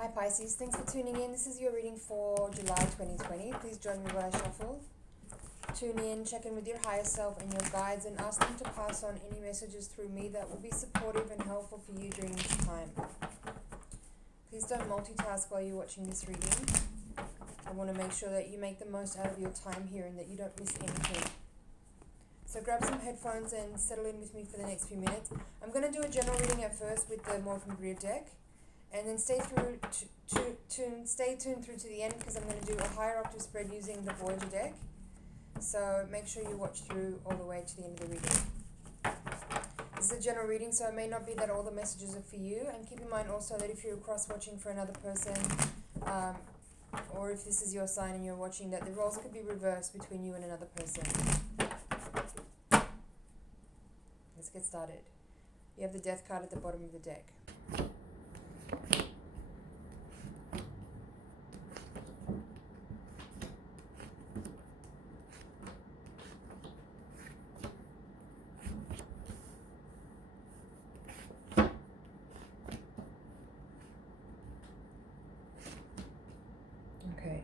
Hi Pisces, thanks for tuning in. This is your reading for July 2020. Please join me while I shuffle. Tune in, check in with your higher self and your guides and ask them to pass on any messages through me that will be supportive and helpful for you during this time. Please don't multitask while you're watching this reading. I want to make sure that you make the most out of your time here and that you don't miss anything. So grab some headphones and settle in with me for the next few minutes. I'm going to do a general reading at first with the More from Greer deck. And then stay tuned through to the end because I'm going to do a higher octave spread using the Voyager deck. So make sure you watch through all the way to the end of the reading. This is a general reading, so it may not be that all the messages are for you. And keep in mind also that if you're cross-watching for another person, or if this is your sign and you're watching, that the roles could be reversed between you and another person. Let's get started. You have the Death card at the bottom of the deck. Okay.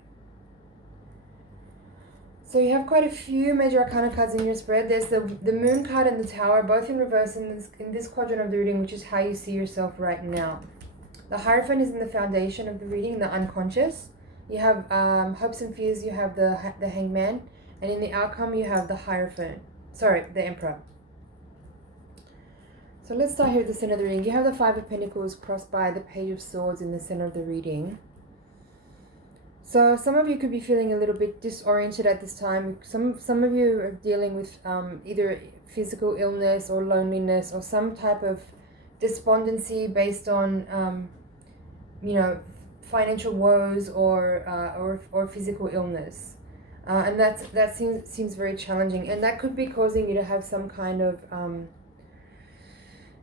So you have quite a few major arcana cards in your spread. There's the Moon card and the Tower, both in reverse in this quadrant of the reading, which is how you see yourself right now. The Hierophant is in the foundation of the reading, the unconscious. You have hopes and fears, you have the Hangman, and in the outcome you have the Hierophant. Sorry, the Emperor. So let's start here at the center of the reading. You have the Five of Pentacles crossed by the Page of Swords in the center of the reading. So some of you could be feeling a little bit disoriented at this time. Some of you are dealing with either physical illness or loneliness or some type of despondency based on financial woes or physical illness, and that seems very challenging, and that could be causing you to have some kind of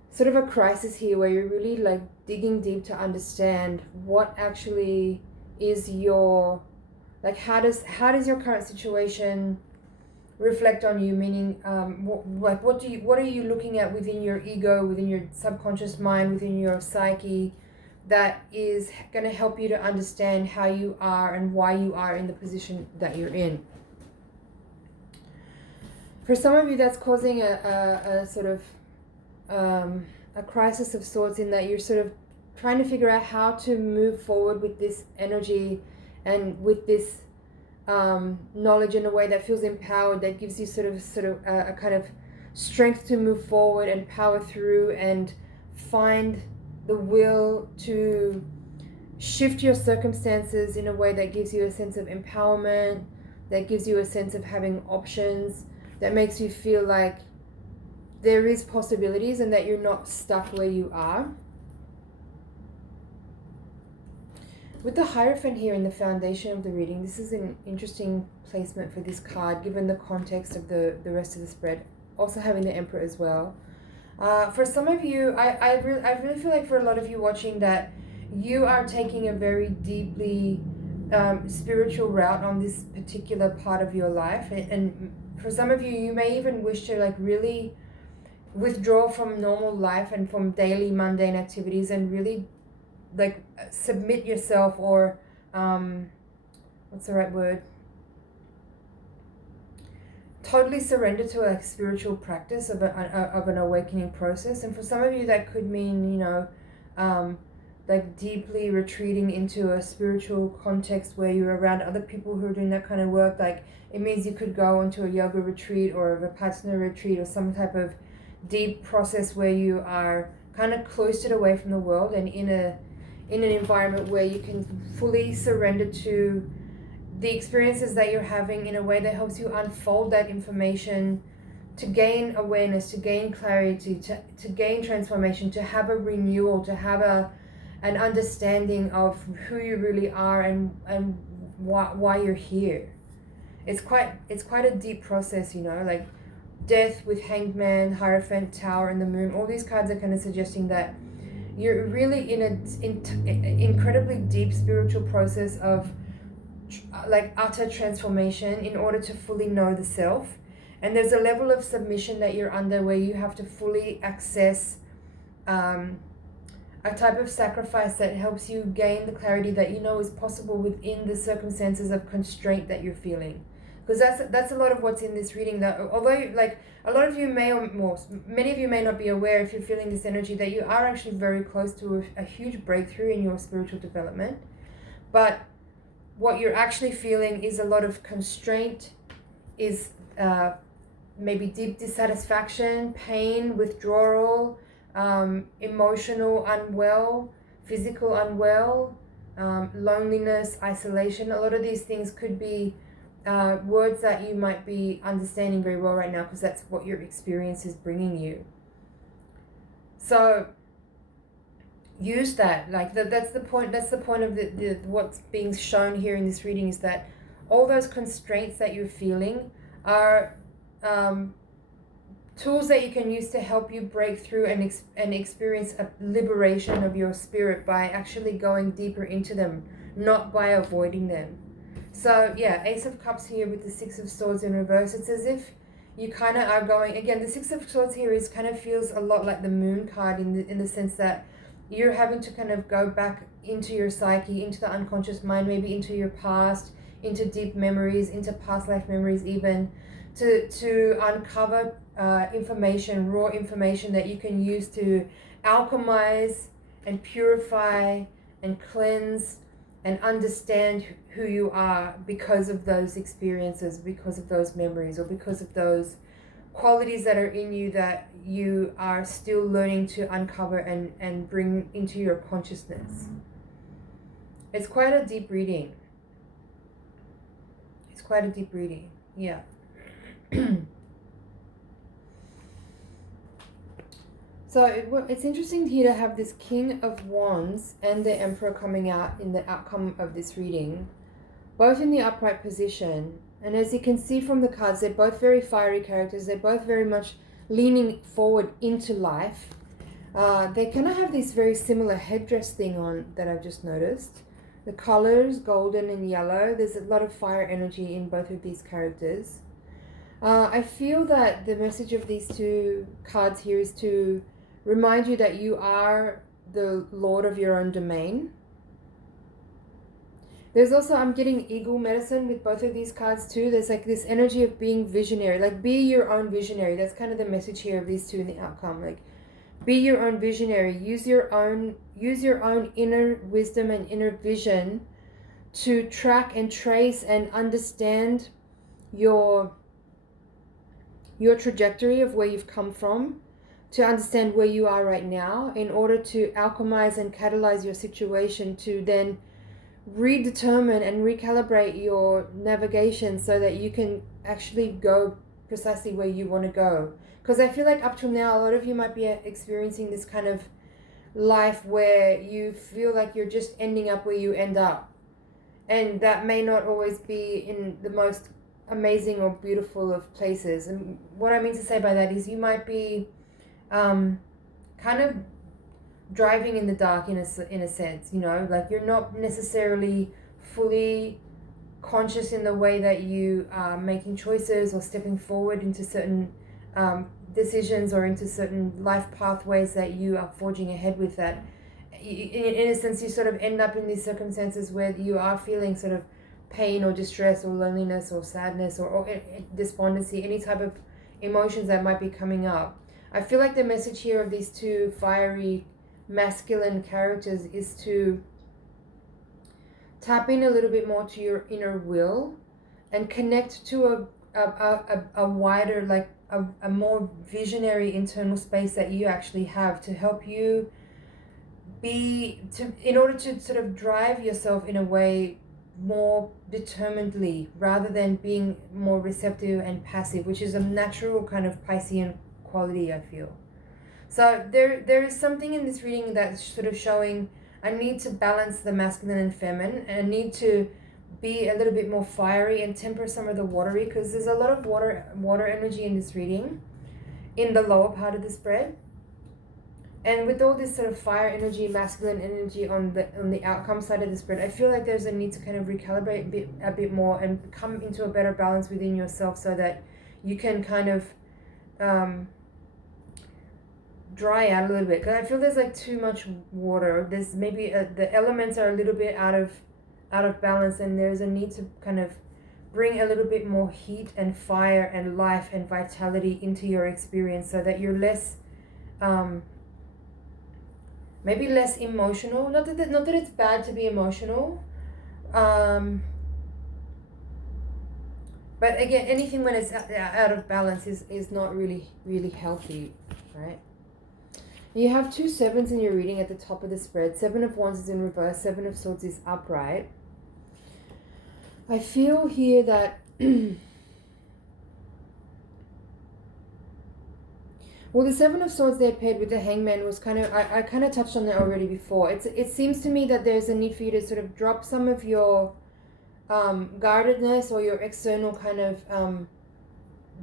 sort of a crisis here where you're really like digging deep to understand what actually is your, like, how does your current situation reflect on you, meaning what are you looking at within your ego, within your subconscious mind, within your psyche that is going to help you to understand how you are and why you are in the position that you're in. For some of you, that's causing a sort of a crisis of sorts, in that you're sort of trying to figure out how to move forward with this energy and with this knowledge in a way that feels empowered, that gives you sort of a kind of strength to move forward and power through and find the will to shift your circumstances in a way that gives you a sense of empowerment, that gives you a sense of having options, that makes you feel like there is possibilities and that you're not stuck where you are. With the Hierophant here in the foundation of the reading, this is an interesting placement for this card given the context of the rest of the spread, also having the Emperor as well. For some of you, I really feel like for a lot of you watching that you are taking a very deeply spiritual route on this particular part of your life, and for some of you, you may even wish to like really withdraw from normal life and from daily mundane activities and really like submit yourself, or what's the right word, totally surrender to a spiritual practice of an awakening process. And for some of you that could mean like deeply retreating into a spiritual context where you're around other people who are doing that kind of work. Like it means you could go onto a yoga retreat or a Vipassana retreat or some type of deep process where you are kind of cloistered away from the world and in an environment where you can fully surrender to the experiences that you're having in a way that helps you unfold that information, to gain awareness, to gain clarity, to gain transformation, to have a renewal, to have an understanding of who you really are and why you're here. It's quite a deep process, like Death with Hangman, Hierophant, Tower, and the Moon. All these cards are kind of suggesting that you're really in an incredibly deep spiritual process of like utter transformation in order to fully know the self. And there's a level of submission that you're under where you have to fully access a type of sacrifice that helps you gain the clarity that you know is possible within the circumstances of constraint that you're feeling. Because that's a lot of what's in this reading, that although like a lot of you may, or more, many of you may not be aware, if you're feeling this energy, that you are actually very close to a huge breakthrough in your spiritual development. But what you're actually feeling is a lot of constraint, is maybe deep dissatisfaction, pain, withdrawal, emotional unwell, physical unwell, loneliness, isolation. A lot of these things could be words that you might be understanding very well right now, because that's what your experience is bringing you. So use that. Like that's the point. That's the point of the what's being shown here in this reading, is that all those constraints that you're feeling are tools that you can use to help you break through and experience a liberation of your spirit by actually going deeper into them, not by avoiding them. So yeah, Ace of Cups here with the Six of Swords in reverse. It's as if you kind of are going, again, the Six of Swords here is kind of feels a lot like the Moon card in the sense that you're having to kind of go back into your psyche, into the unconscious mind, maybe into your past, into deep memories, into past life memories even, to uncover information, raw information that you can use to alchemize and purify and cleanse and understand who you are because of those experiences, because of those memories, or because of those qualities that are in you that you are still learning to uncover and bring into your consciousness. It's quite a deep reading. It's quite a deep reading, yeah. So it's interesting here to have this King of Wands and the Emperor coming out in the outcome of this reading, both in the upright position. And as you can see from the cards, they're both very fiery characters. They're both very much leaning forward into life. They kind of have this very similar headdress thing on that I've just noticed. The colors, golden and yellow. There's a lot of fire energy in both of these characters. I feel that the message of these two cards here is to remind you that you are the lord of your own domain. There's also, I'm getting eagle medicine with both of these cards too. There's like this energy of being visionary, like be your own visionary. That's kind of the message here of these two in the outcome. Like be your own visionary. Use your own inner wisdom and inner vision to track and trace and understand your trajectory of where you've come from, to understand where you are right now, in order to alchemize and catalyze your situation, to then redetermine and recalibrate your navigation so that you can actually go precisely where you want to go. Because I feel like up till now, a lot of you might be experiencing this kind of life where you feel like you're just ending up where you end up. And that may not always be in the most amazing or beautiful of places. And what I mean to say by that is you might be kind of driving in the dark in a sense, you know, like you're not necessarily fully conscious in the way that you are making choices or stepping forward into certain decisions or into certain life pathways that you are forging ahead with. That in a sense you sort of end up in these circumstances where you are feeling sort of pain or distress or loneliness or sadness or despondency, any type of emotions that might be coming up. I feel like the message here of these two fiery masculine characters is to tap in a little bit more to your inner will and connect to a wider, like a more visionary internal space that you actually have to help you in order to sort of drive yourself in a way more determinedly rather than being more receptive and passive, which is a natural kind of Piscean quality, I feel. So there is something in this reading that's sort of showing a need to balance the masculine and feminine, and a need to be a little bit more fiery and temper some of the watery, because there's a lot of water energy in this reading in the lower part of the spread. And with all this sort of fire energy, masculine energy on the outcome side of the spread, I feel like there's a need to kind of recalibrate a bit more and come into a better balance within yourself so that you can kind of dry out a little bit, because I feel there's like too much water. There's maybe the elements are a little bit out of balance, and there's a need to kind of bring a little bit more heat and fire and life and vitality into your experience, so that you're less maybe less emotional. Not that it's bad to be emotional, but again, anything when it's out of balance is not really healthy, right? You have 2 sevens in your reading at the top of the spread. 7 of Wands is in reverse. 7 of Swords is upright. I feel here that well, the 7 of Swords there paired with the Hangman was kind of, I kind of touched on that already before. It seems to me that there's a need for you to sort of drop some of your guardedness or your external kind of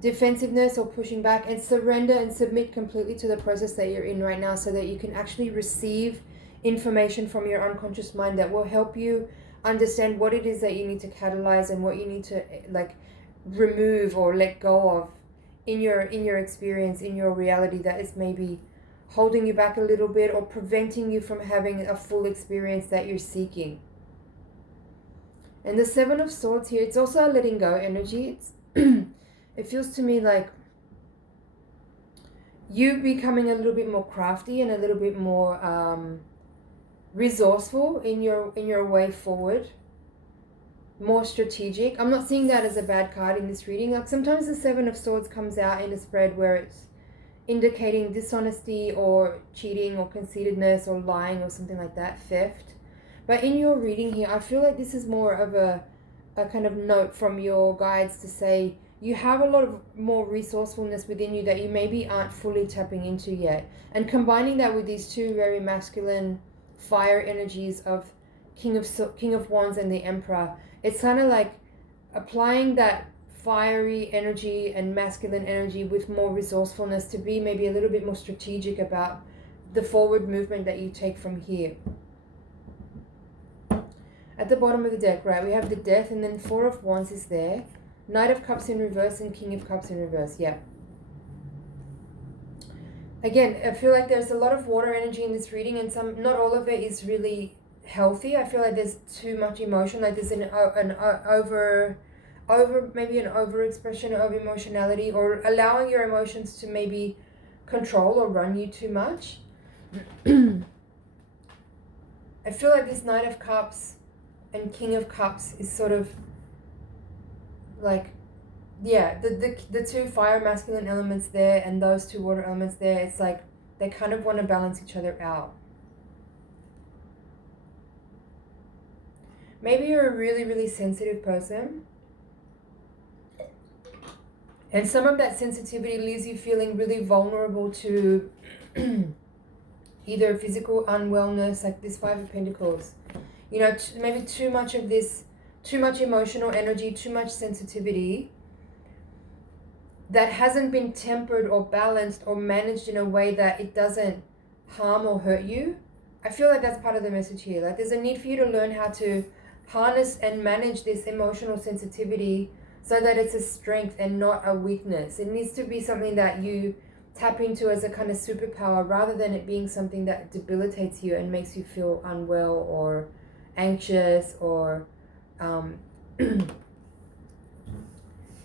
defensiveness or pushing back, and surrender and submit completely to the process that you're in right now, so that you can actually receive information from your unconscious mind that will help you understand what it is that you need to catalyze and what you need to like remove or let go of in your experience, in your reality, that is maybe holding you back a little bit or preventing you from having a full experience that you're seeking. And the 7 of Swords here, it's also a letting go energy. It's it feels to me like you becoming a little bit more crafty and a little bit more resourceful in your way forward, more strategic. I'm not seeing that as a bad card in this reading. Like sometimes the 7 of Swords comes out in a spread where it's indicating dishonesty or cheating or conceitedness or lying or something like that, theft. But in your reading here, I feel like this is more of a kind of note from your guides to say you have a lot of more resourcefulness within you that you maybe aren't fully tapping into yet. And combining that with these two very masculine fire energies of King of Wands and the Emperor, it's kind of like applying that fiery energy and masculine energy with more resourcefulness to be maybe a little bit more strategic about the forward movement that you take from here. At the bottom of the deck, right, we have the Death, and then 4 of Wands is there. Knight of Cups in reverse and King of Cups in reverse, yeah. Again, I feel like there's a lot of water energy in this reading, and not all of it is really healthy. I feel like there's too much emotion, like there's maybe an overexpression of emotionality, or allowing your emotions to maybe control or run you too much. I feel like this Knight of Cups and King of Cups is sort of like, yeah, the two fire masculine elements there and those two water elements there, it's like they kind of want to balance each other out. Maybe you're a really sensitive person, and some of that sensitivity leaves you feeling really vulnerable to either physical unwellness, like this 5 of Pentacles. You know, maybe too much of this, too much emotional energy, too much sensitivity that hasn't been tempered or balanced or managed in a way that it doesn't harm or hurt you. I feel like that's part of the message here. Like there's a need for you to learn how to harness and manage this emotional sensitivity so that it's a strength and not a weakness. It needs to be something that you tap into as a kind of superpower, rather than it being something that debilitates you and makes you feel unwell or anxious or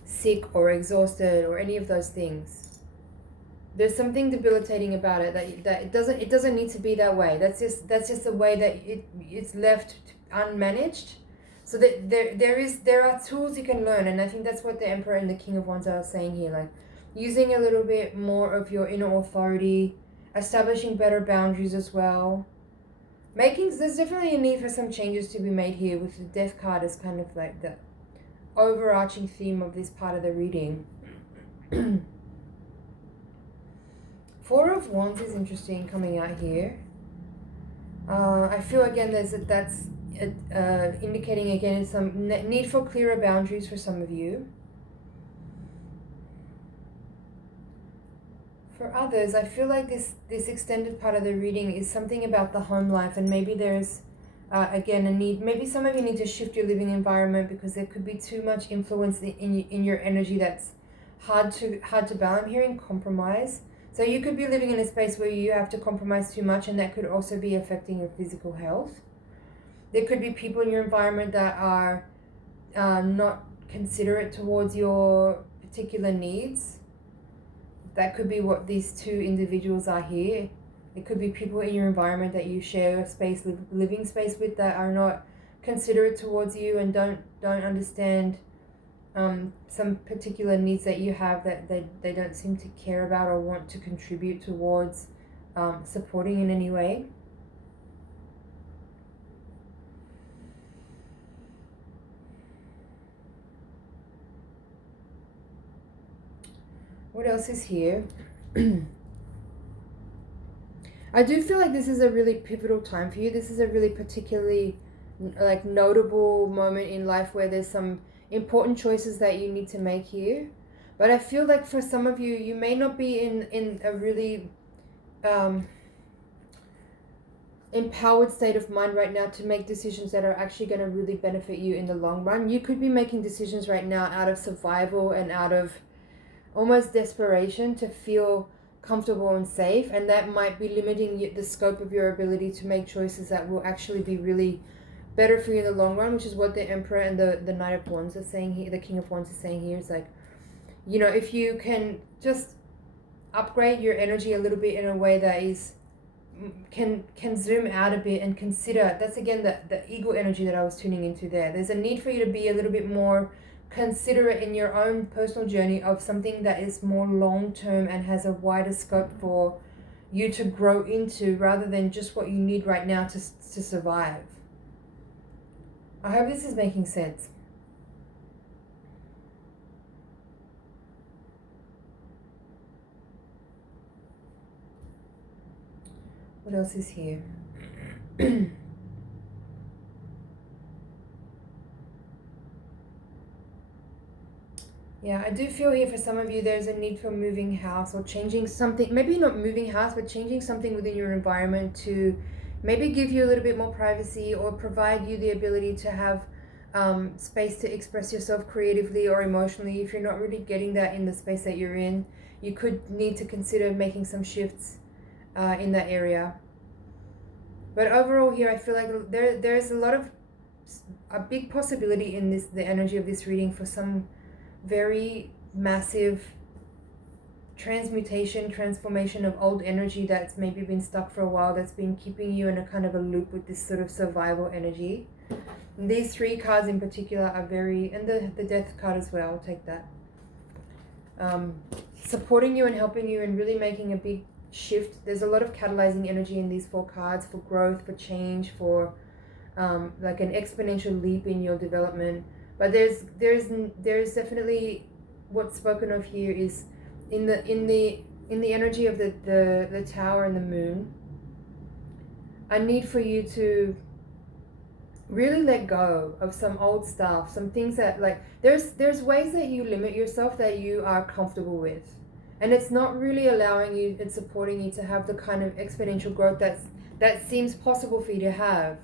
sick or exhausted or any of those things. There's something debilitating about it that it doesn't need to be that way. That's just the way that it's left unmanaged. So that there are tools you can learn, and I think that's what the Emperor and the King of Wands are saying here, like using a little bit more of your inner authority, establishing better boundaries as well. There's definitely a need for some changes to be made here, with the Death card as kind of like the overarching theme of this part of the reading. 4 of Wands is interesting coming out here. I feel again that's indicating again some need for clearer boundaries for some of you. For others, I feel like this extended part of the reading is something about the home life, and maybe there's again a need. Maybe some of you need to shift your living environment because there could be too much influence in your energy that's hard to balance. I'm hearing compromise. So you could be living in a space where you have to compromise too much, and that could also be affecting your physical health. There could be people in your environment that are not considerate towards your particular needs. That could be what these two individuals are here. It could be people in your environment that you share a space, living space with, that are not considerate towards you and don't understand some particular needs that you have, that they don't seem to care about or want to contribute towards supporting in any way. What else is here? I do feel like this is a really pivotal time for you. This is a really particularly like notable moment in life where there's some important choices that you need to make here. But I feel like for some of you, you may not be in a really empowered state of mind right now to make decisions that are actually going to really benefit you in the long run. You could be making decisions right now out of survival and out of almost desperation to feel comfortable and safe, and that might be limiting the scope of your ability to make choices that will actually be really better for you in the long run, which is what the Emperor and the Knight of Wands are saying here, the King of Wands is saying here. It's like, you know, if you can just upgrade your energy a little bit in a way that is can zoom out a bit and consider, that's again the ego energy that I was tuning into there. There's a need for you to be a little bit more considerate in your own personal journey of something that is more long-term and has a wider scope for you to grow into, rather than just what you need right now to survive. I hope this is making sense. What else is here? Yeah, I do feel here for some of you there's a need for moving house or changing something. Maybe not moving house, but changing something within your environment to maybe give you a little bit more privacy or provide you the ability to have space to express yourself creatively or emotionally. If you're not really getting that in the space that you're in, you could need to consider making some shifts in that area. But overall here, I feel like there's a big possibility in the energy of this reading for some very massive transformation of old energy that's maybe been stuck for a while, that's been keeping you in a kind of a loop with this sort of survival energy. And these three cards in particular are very, and the death card as well, I'll take that, supporting you and helping you and really making a big shift. There's a lot of catalyzing energy in these four cards for growth, for change, for like an exponential leap in your development. But there's definitely what's spoken of here is in the energy of the Tower and the Moon, a need for you to really let go of some old stuff, some things that, like, there's ways that you limit yourself that you are comfortable with, and it's not really allowing you and supporting you to have the kind of exponential growth that seems possible for you to have,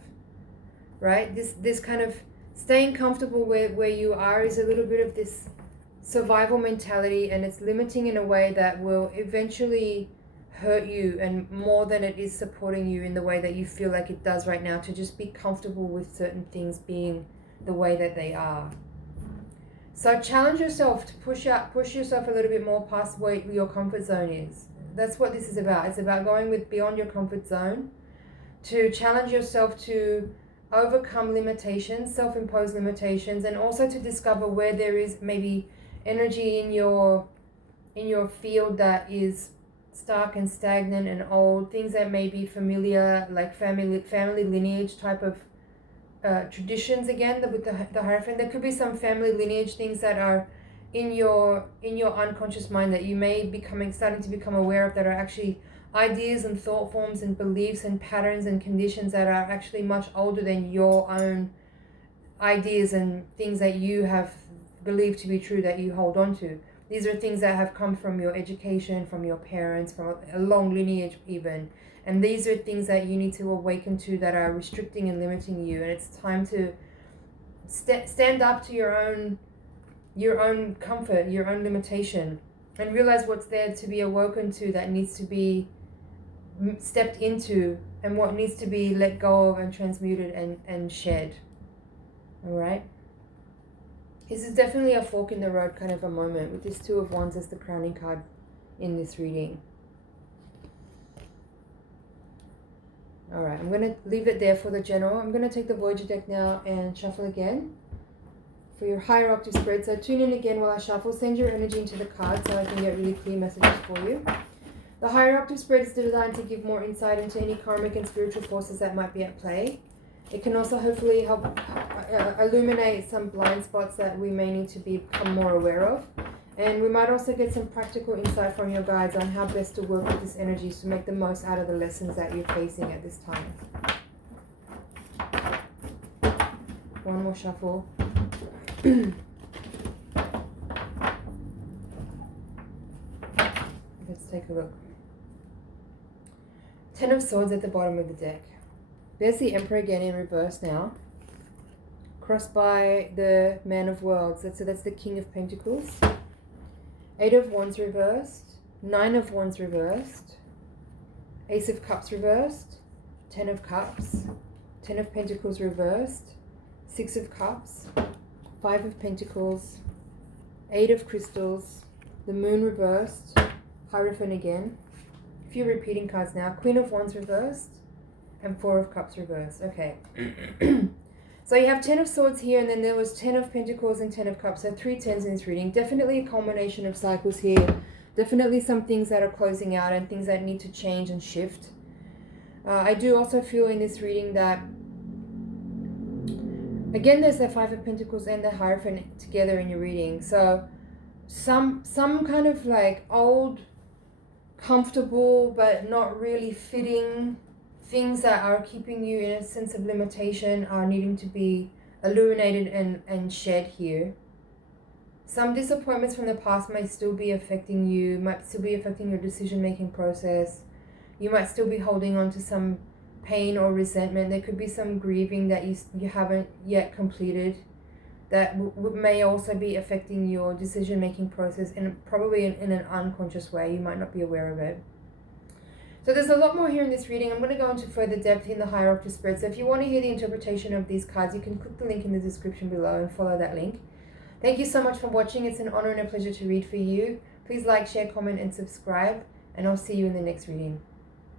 right? This kind of staying comfortable where you are is a little bit of this survival mentality, and it's limiting in a way that will eventually hurt you, and more than it is supporting you in the way that you feel like it does right now, to just be comfortable with certain things being the way that they are. So challenge yourself to push yourself a little bit more past where your comfort zone is. That's what this is about. It's about going beyond your comfort zone, to challenge yourself to overcome limitations, self-imposed limitations, and also to discover where there is maybe energy in your field that is stuck and stagnant and old, things that may be familiar, like family lineage type of traditions. Again, with the Hierophant, there could be some family lineage things that are in your unconscious mind that you may be starting to become aware of, that are actually ideas and thought forms and beliefs and patterns and conditions that are actually much older than your own ideas and things that you have believed to be true that you hold on to. These are things that have come from your education, from your parents, from a long lineage even. And these are things that you need to awaken to that are restricting and limiting you. And it's time to stand up to your own comfort, your own limitation. and realize what's there to be awoken to, that needs to be stepped into, and what needs to be let go of and transmuted and shed. All right. This is definitely a fork in the road kind of a moment, with this Two of Wands as the crowning card in this reading. All right, I'm going to leave it there for the general. I'm going to take the Voyager deck now and shuffle again for your higher octave spread. So tune in again while I shuffle. Send your energy into the cards so I can get really clear messages for you. The higher octave spread is designed to give more insight into any karmic and spiritual forces that might be at play. It can also hopefully help illuminate some blind spots that we may need to become more aware of. And we might also get some practical insight from your guides on how best to work with this energy to make the most out of the lessons that you're facing at this time. One more shuffle. Let's take a look. Ten of Swords at the bottom of the deck. There's the Emperor again in reverse now, crossed by the Man of Worlds. So that's the King of Pentacles. Eight of Wands reversed, Nine of Wands reversed, Ace of Cups reversed, Ten of Cups, Ten of Pentacles reversed, Six of Cups, Five of Pentacles, Eight of Crystals, the Moon reversed, Hierophant again. A few repeating cards now. Queen of Wands reversed, and Four of Cups reversed. Okay. So you have Ten of Swords here, and then there was Ten of Pentacles and Ten of Cups. So 3 tens in this reading. Definitely a culmination of cycles here. Definitely some things that are closing out and things that need to change and shift. I do also feel in this reading that, again, there's the Five of Pentacles and the Hierophant together in your reading. So some kind of like old, comfortable, but not really fitting things that are keeping you in a sense of limitation are needing to be illuminated and shed here. Some disappointments from the past might still be affecting you, might still be affecting your decision-making process. You might still be holding on to some pain or resentment. There could be some grieving that you haven't yet completed that may also be affecting your decision-making process, and probably in an unconscious way. You might not be aware of it. So there's a lot more here in this reading. I'm going to go into further depth in the higher octave spread. So if you want to hear the interpretation of these cards, you can click the link in the description below and follow that link. Thank you so much for watching. It's an honor and a pleasure to read for you. Please like, share, comment, and subscribe. And I'll see you in the next reading.